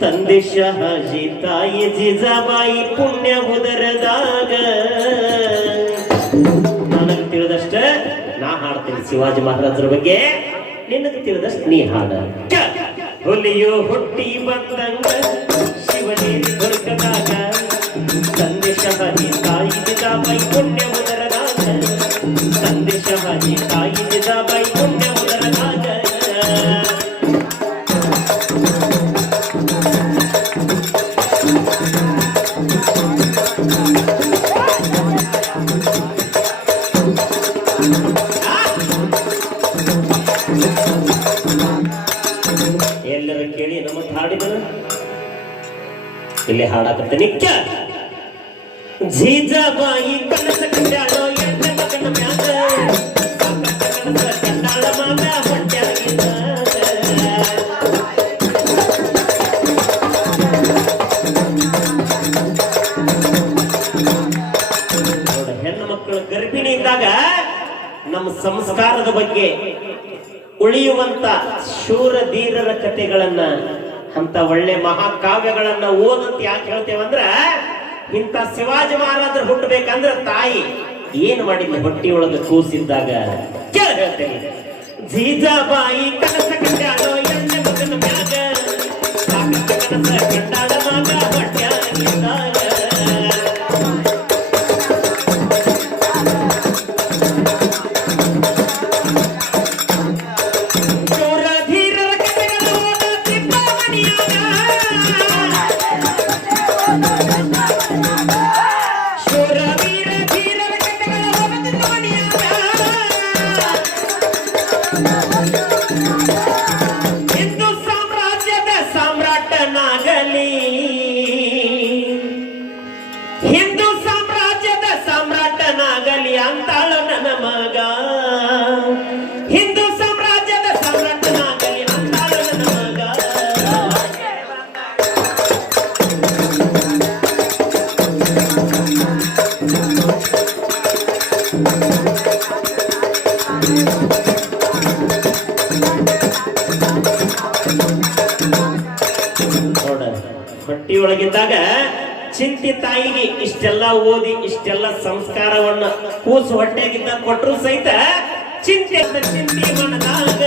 ತಂದೆ ಶಹಾಜಿ ತಾಯಿ ಜಿಜಾಬಾಯಿ ಪುಣ್ಯ ಉದರದಾಗ ನನಗೆ ತಿಳಿದಷ್ಟ ನಾ ಹಾಡ್ತೀನಿ ಶಿವಾಜಿ ಮಹಾರಾಜರ ಬಗ್ಗೆ, ನಿನಗೆ ತಿಳಿದಷ್ಟ ನೀ ಹಾಡ. ಹುಲಿಯು ಹುಟ್ಟಿ ಬಂದಂಗ ಶಿವನೇ ದುರ್ಗದಾಗ, ತಂದೆ ಶಹಾಜಿ ತಾಯಿ ಜಿಜಾಬಾಯಿ ಪುಣ್ಯ ಉದರದಾಗ, ತಂದೆ ಶಹಾಜಿ ತಾಯಿ ಜಿಜಾಬಾಯಿ ಪುಣ್ಯ ಉದರದಾಗ. ಎಲ್ಲರೂ ಕೇಳಿ ನಮ್ಮ ಹಾಡಿದರು ಇಲ್ಲಿ ಹಾಡಾಕತ್ತೇನೆ. ಜೀಜಾಬಾಯಿ ಕನಸ ಕಂಡಾಳೋ ಎಂಟ ಮಗನ ಮ್ಯಾಗ, ಕನಸ ಕಂಡಾಳ ಮಾಗ ಹೊಟ್ಯಾಗಿದ್ದಾಗ. ಹೆಣ್ಣು ಮಕ್ಕಳು ಗರ್ಭಿಣಿ ಇದ್ದಾಗ ನಮ್ಮ ಸಂಸ್ಕಾರದ ಬಗ್ಗೆ ಉಳಿಯುವಂತ ಶೂರ ಧೀರರ ಕಥೆಗಳನ್ನ, ಅಂತ ಒಳ್ಳೆ ಮಹಾಕಾವ್ಯಗಳನ್ನ ಓದಂತ ಯಾಕೆ ಹೇಳ್ತೇವಂದ್ರ, ಇಂಥ ಶಿವಾಜಿ ಮಹಾರಾಜರು ಹುಟ್ಟಬೇಕಂದ್ರ ತಾಯಿ ಏನ್ ಮಾಡಿದ್ಲು ಹೊಟ್ಟಿಯೊಳಗ ಕೂಸಿದ್ದಾಗ ಹೇಳ್ತೇನೆ. ಜೀಜಾಬಾಯಿ ಕನಸ ಕಂಡಾಳೋ ಎಂಟ ಮಗನ ಮ್ಯಾಗ, ಕನಸ ಕಂಡಾಳ ಮಾಗ ಹೊಟ್ಯಾಗಿದ್ದಾಗ. ಹಿಂದೂ ಸಾಮ್ರಾಜ್ಯದ ಸಾಮ್ರಾಟನಾಗಲಿ, ಹಿಂದೂ ಸಾಮ್ರಾಜ್ಯದ ಸಾಮ್ರಾಟನಾಗಲಿ ಅಂತಾಳು ನನ್ನ ಮಗ. ಹಿಂದೂ ಸಾಮ್ರಾಜ್ಯದ ಸಾಮ್ರಾಟನಾಗಲಿ ಅಂತಾಳು ನನ್ನ ಮಗ. ಹೊಟ್ಟಿಯೊಳಗಿದ್ದಾಗ ಚಿಂತಿ ತಾಯಿಗೆ ಇಷ್ಟೆಲ್ಲ ಓದಿ ಇಷ್ಟೆಲ್ಲ ಸಂಸ್ಕಾರವನ್ನ ಕೂಸು ಹೊಟ್ಟೆಗಿದ್ದಾಗ ಕೊಟ್ಟರು ಸಹಿತ ಚಿಂತೆ ಮನದಾಗ